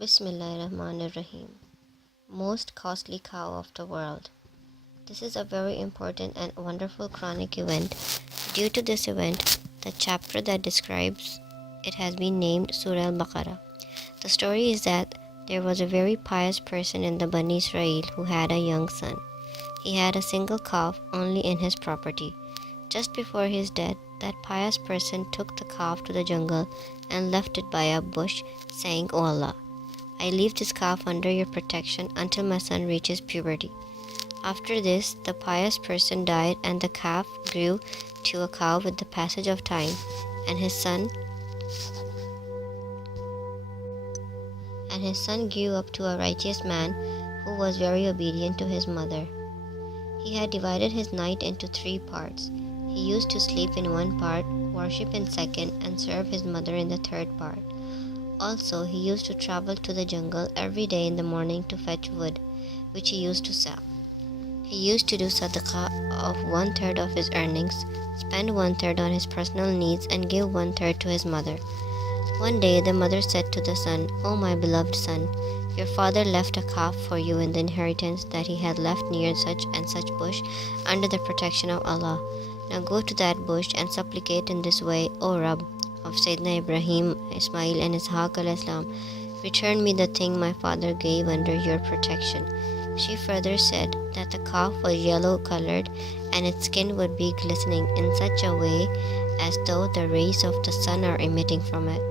Bismillahirrahmanirrahim. Most costly cow of the world. This is a very important and wonderful Quranic event. Due to this event, the chapter that describes it has been named Surah Al-Baqarah. The story is that there was a very pious person in the Bani Israel who had a young son. He had a single calf only in his property. Just before his death, that pious person took the calf to the jungle and left it by a bush, saying, "O Allah, I leave this calf under your protection until my son reaches puberty." After this, the pious person died and the calf grew to a cow with the passage of time, and his son grew up to a righteous man who was very obedient to his mother. He had divided his night into 3 parts. He used to sleep in one part, worship in second, and serve his mother in the third part. Also, he used to travel to the jungle every day in the morning to fetch wood, which he used to sell. He used to do sadaqah of 1/3 of his earnings, spend 1/3 on his personal needs, and give 1/3 to his mother. One day the mother said to the son, "O my beloved son, your father left a calf for you in the inheritance that he had left near such and such bush under the protection of Allah. Now go to that bush and supplicate in this way, O Rabb of Sayyidina Ibrahim, Ismail and Ishaq al-Islam, return me the thing my father gave under your protection." She further said that the calf was yellow colored and its skin would be glistening in such a way as though the rays of the sun are emitting from it.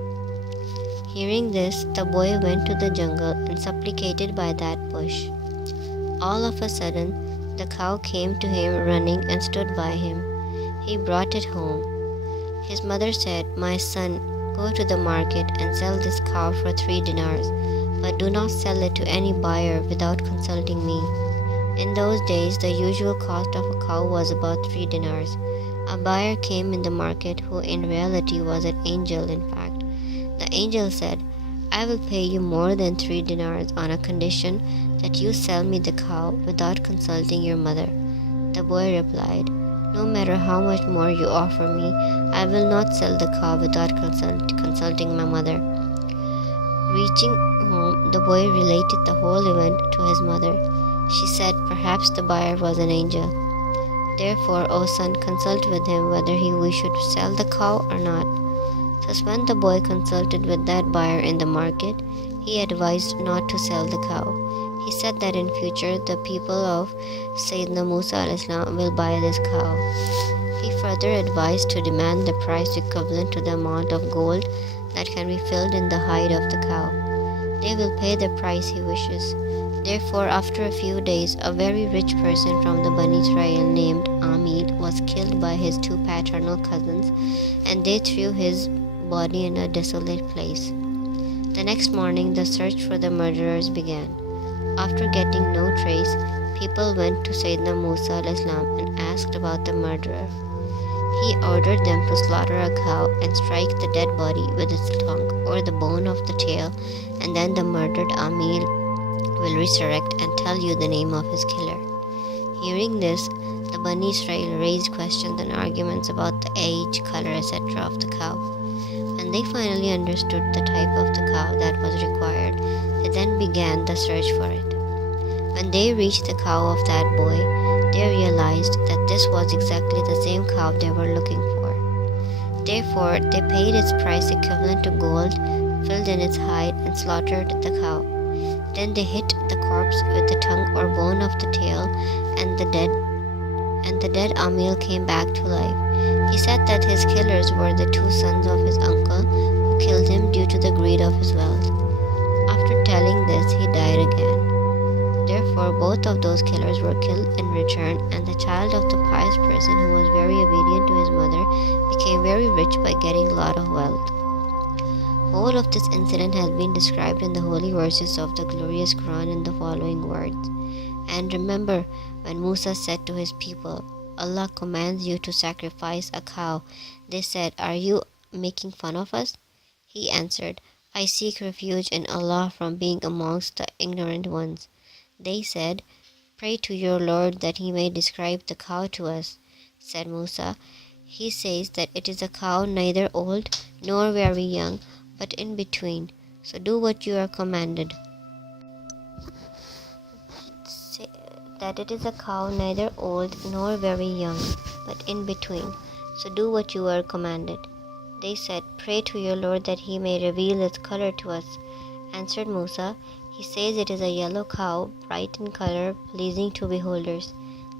Hearing this, the boy went to the jungle and supplicated by that bush. All of a sudden, the cow came to him running and stood by him. He brought it home. His mother said, "My son, go to the market and sell this cow for 3 dinars, but do not sell it to any buyer without consulting me." In those days, the usual cost of a cow was about 3 dinars. A buyer came in the market who in reality was an angel, in fact. The angel said, "I will pay you more than 3 dinars on a condition that you sell me the cow without consulting your mother." The boy replied, "No matter how much more you offer me, I will not sell the cow without consulting my mother." Reaching home, the boy related the whole event to his mother. She said perhaps the buyer was an angel. "Therefore, O son, consult with him whether we should sell the cow or not." Thus when the boy consulted with that buyer in the market, he advised not to sell the cow. He said that in future the people of Sayyidina Musa al-Islam will buy this cow. He further advised to demand the price equivalent to the amount of gold that can be filled in the hide of the cow. They will pay the price he wishes. Therefore, after a few days, a very rich person from the Bani Israel named Amil was killed by his 2 paternal cousins, and they threw his body in a desolate place. The next morning, the search for the murderers began. After getting no trace, people went to Sayyidina Musa al-Islam and asked about the murderer. He ordered them to slaughter a cow and strike the dead body with its tongue or the bone of the tail, and then the murdered Amil will resurrect and tell you the name of his killer. Hearing this, the Bani Israel raised questions and arguments about the age, color, etc. of the cow. When they finally understood the type of the cow that was required, they then began the search for it. When they reached the cow of that boy, they realized that this was exactly the same cow they were looking for. Therefore, they paid its price equivalent to gold, filled in its hide, and slaughtered the cow. Then they hit the corpse with the tongue or bone of the tail, and the dead Amil came back to life. He said that his killers were the 2 sons of his uncle who killed him due to the greed of his wealth. After telling this, he died again. Therefore, both of those killers were killed in return, and the child of the pious person who was very obedient to his mother became very rich by getting a lot of wealth. Whole of this incident has been described in the holy verses of the glorious Quran in the following words. And remember when Musa said to his people, "Allah commands you to sacrifice a cow." They said, "Are you making fun of us?" He answered, "I seek refuge in Allah from being amongst the ignorant ones." They said, "Pray to your Lord that he may describe the cow to us." Said Musa, "He says that it is a cow neither old nor very young, but in between. So do what you are commanded. Say that it is a cow neither old nor very young, but in between. So do what you are commanded. They said, Pray to your Lord that he may reveal its color to us. Answered Musa, He says it is a yellow cow, bright in color, pleasing to beholders.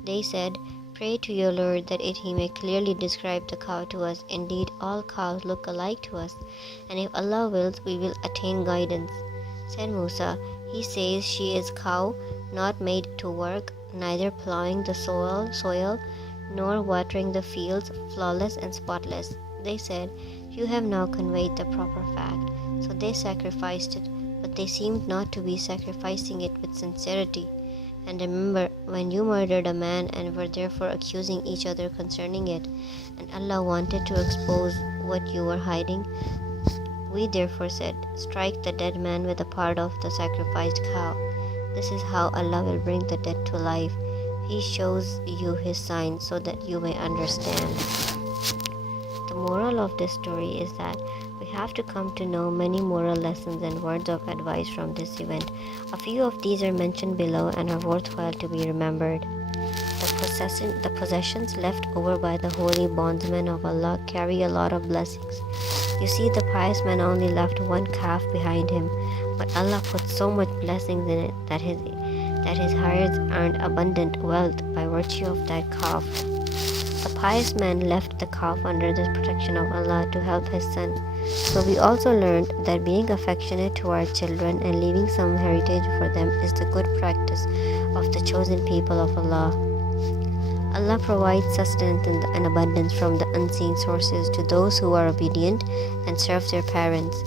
They said, Pray to your Lord that he may clearly describe the cow to us. Indeed, all cows look alike to us, and if Allah wills, we will attain guidance. Said Musa, He says she is cow, not made to work, neither plowing the soil, nor watering the fields, flawless and spotless. They said, You have now conveyed the proper fact. So they sacrificed it, but they seemed not to be sacrificing it with sincerity. And remember when you murdered a man and were therefore accusing each other concerning it, and Allah wanted to expose what you were hiding. We therefore said, Strike the dead man with a part of the sacrificed cow. This is how Allah will bring the dead to life. He shows you His signs so that you may understand. The moral of this story is that we have to come to know many moral lessons and words of advice from this event. A few of these are mentioned below and are worthwhile to be remembered. The possessions left over by the holy bondsmen of Allah carry a lot of blessings. You see, the pious man only left one calf behind him, but Allah put so much blessings in it that his heirs earned abundant wealth by virtue of that calf. The pious man left the calf under the protection of Allah to help his son. So we also learned that being affectionate to our children and leaving some heritage for them is the good practice of the chosen people of Allah. Allah provides sustenance and abundance from the unseen sources to those who are obedient and serve their parents.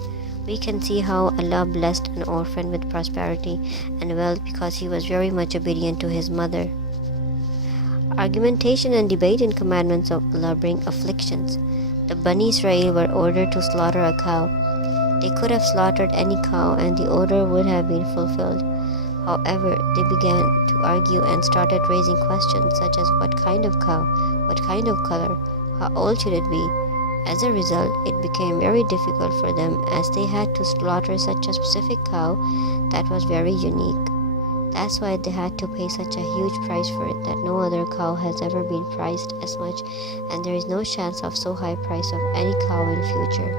We can see how Allah blessed an orphan with prosperity and wealth because he was very much obedient to his mother. Argumentation and debate in commandments of Allah bring afflictions. The Bani Israel were ordered to slaughter a cow. They could have slaughtered any cow and the order would have been fulfilled. However, they began to argue and started raising questions such as what kind of cow, what kind of color, how old should it be. As a result, it became very difficult for them as they had to slaughter such a specific cow that was very unique. That's why they had to pay such a huge price for it that no other cow has ever been priced as much, and there is no chance of so high price of any cow in future.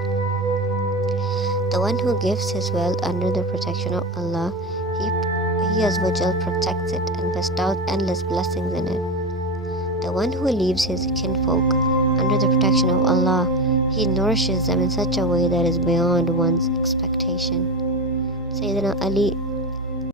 The one who gives his wealth under the protection of Allah, He Azawajal protects it and bestows endless blessings in it. The one who leaves his kinfolk under the protection of Allah, He nourishes them in such a way that is beyond one's expectation. Sayyidina Ali